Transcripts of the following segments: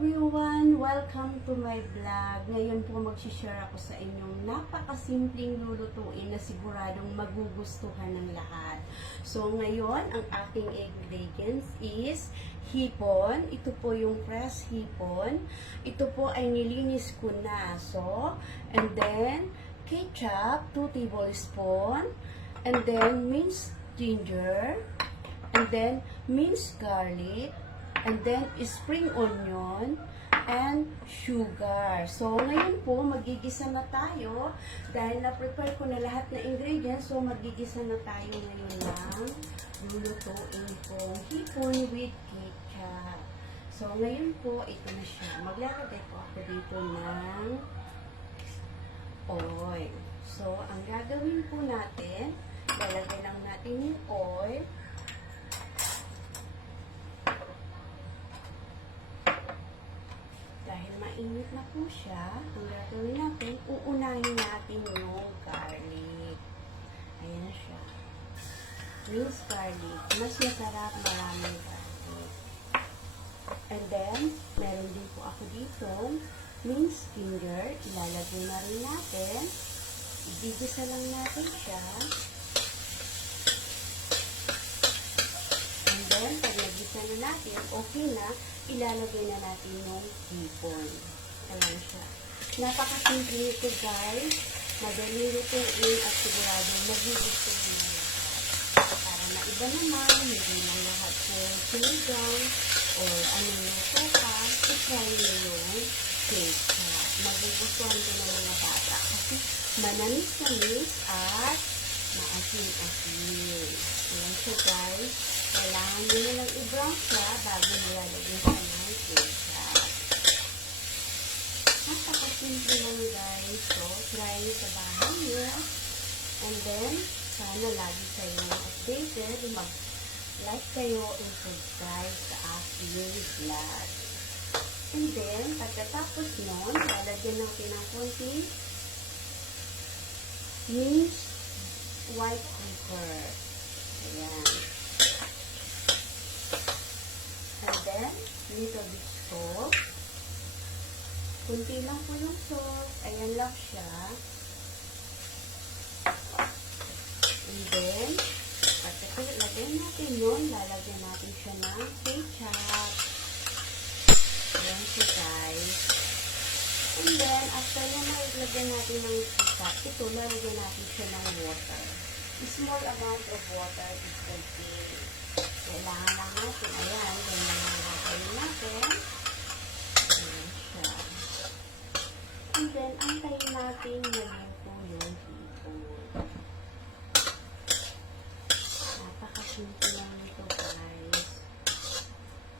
everyone! Welcome to my vlog. Ngayon po mag-share ako sa inyong napakasimpleng lulutuin na siguradong magugustuhan ng lahat. So ngayon, ang aking ingredients is hipon. Ito po yung fresh hipon. Ito po ay nilinis ko na. So, and then ketchup, 2 tablespoons. And then minced ginger. And then minced garlic. And then, spring onion and sugar. So, ngayon po, magigisa na tayo. Dahil na-prepare ko na lahat na ingredients, so magigisa na tayo ngayon ng lulutuin pong hipon with ketchup. So, ngayon po, ito na siya. Maglalagay po ako dito ng oil. So, ang gagawin po natin, lalagay lang natin yung oil. Dahil mainit na po siya, ang gagawin natin, uunahin natin yung garlic. Ayan na siya. Minced garlic. Mas masarap, maraming garlic. And then, meron din po ako dito, minced ginger. Ilalagay na rin natin. Igigisa lang natin siya. And then, pag nagisa na natin, okay na, ilalagay na natin yung hipon. Ayan siya. Napakasimple nito guys. Madali lutuin at sigurado magugustuhan nyo lahat. Para na iba naman, hindi lang lahat po sinigang or anong luto ka, itry nyo yung ketchup. Magugustuhan ko ng mga bata kasi manamis-namis at maasin-asin. Ayan siya guys. Kailangan nyo na lang i-brown siya bago nilalagyan siya ng ketchup. Napakasimple lang guys. So, try nyo sa bahay nyo. And then, sana lagi kayong updated. Mag-like kayo and subscribe sa aking vlog. And then, pagkatapos nun, lalagyan natin ng konting minced white pepper. Ayan. And then, little bit salt. Kunti lang po yung salt. Ayan lang siya. And then, pagkatapos natin yun, lalagyan natin siya ng ketchup. Ayan siya guys. And then, after na mailagyan natin ng ketchup, ito, lalagyan natin siya ng water. A small amount of water is okay. Kailangan lang natin, ayan, ganyan lang natin natin. Ayan siya. And then, antayin natin maluto yung hipon. Napakasimple lang nito guys.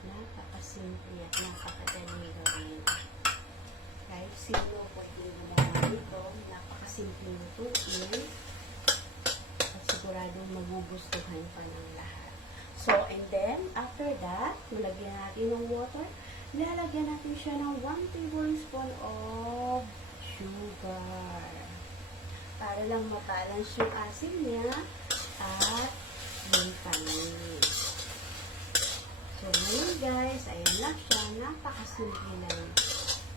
Napakasimple at napakadali gawin. Kahit sino po yung gumawa nito, napakasimple lutuin. At siguradong magugustuhan pa ng lahat. So, and then, after that, nilagyan natin ng water, lalagyan natin siya ng 1 tablespoon of sugar. Para lang mabalance yung asin niya at yung tamis. So, ngayon guys, ayun lang siya. Napakasimple lang.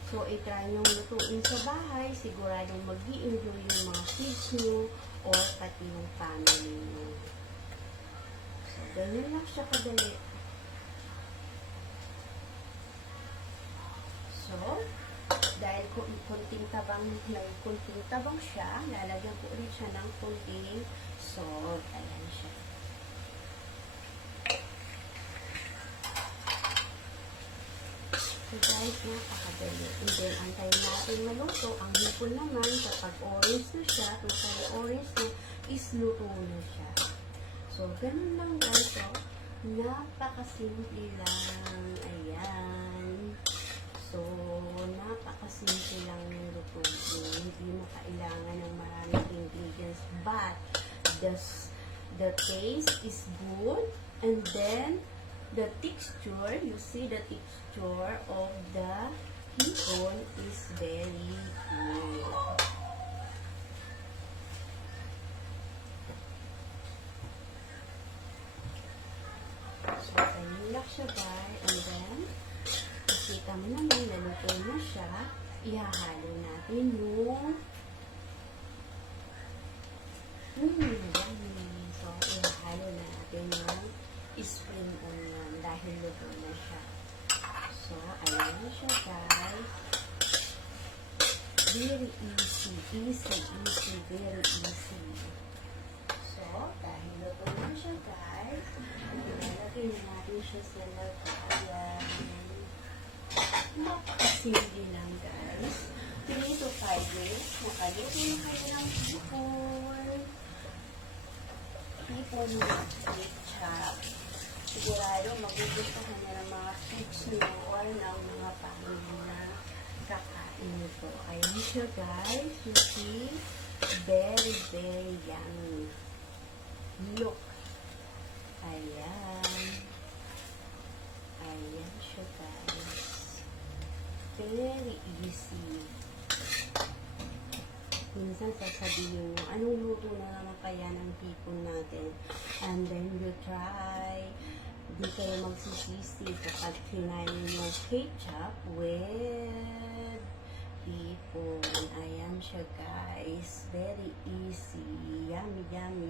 So, i-try nyo lutuin sa bahay. Siguradong mag-i-enjoy yung mga kids nyo or pati yung family nyo. So, ganyan lang siya kadali. So, dahil kunting tabang siya, lalagyan ko ulit siya ng kunting salt. Ayan siya. So guys, napakadali. And then, antayin natin maluto. Ang hipon naman, kapag orange na siya, total orange na, is luto na siya. So, ganun lang guys, oh. Napakasimple lang. Ayan. So, napakasimple lang yung lutuin. Hindi mo kailangan ng maraming ingredients. But, the taste is good. And then, the texture, you see the texture of the hipon is very good. So, ayun lang siya guys. And then, makita tama naman, naluto na siya. Ihahalo natin yung yummy. So, ihahalo na natin yung spring onion dahil luto na siya. So, ayan na siya, guys. Very easy, very easy. So, dahil luto na siya, guys, ilalagay na natin siya sa lagayan. Napakasimple lang, guys. 3 to 5 minutes, nakaluto na kayo ng hipon. Hipon with ketchup. Sigurado, magugustuhan niya ng mga kids niyo or ng mga family na kakain ito. Ayan siya, guys. You see? Very, very yummy. Look. Ayan. Ayan siya, guys. Very easy. Minsan sasabihin mo, anong luto na naman kaya ng hipon natin? And then you try. Di kayo magsisisi kapag kinain yung ketchup with hipon. Ayan siya, guys. Very easy. Yummy, yummy.